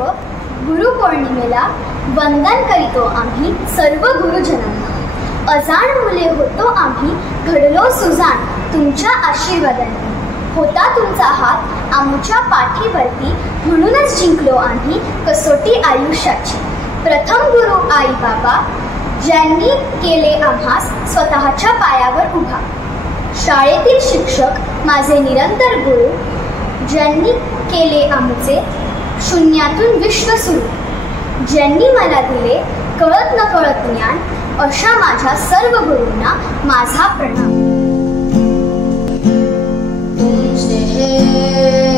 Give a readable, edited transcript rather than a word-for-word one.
गुरुजनांसह गुरुपौर्णिमेला वंदन करीतो आम्ही सर्व गुरुजनांना। अजाण मुले होतो आम्ही, घडलो सुजाण तुमच्या आशीर्वादाने। होता तुमचा हात आमच्या पाठीवरती, म्हणूनच जिंकलो आम्ही कसोटी आयुष्याची। प्रथम गुरु आई बाबा, ज्यांनी केले आम्हास स्वतःच्या पायावर उभा। शाळेतील शिक्षक माझे निरंतर गुरु, ज्यांनी केले आमचे शून्यातून विश्व सुरू। ज्यांनी मला दिले कळत न कळत ज्ञान, अशा माझ्या सर्व गुरूंना माझा प्रणाम। तुमसे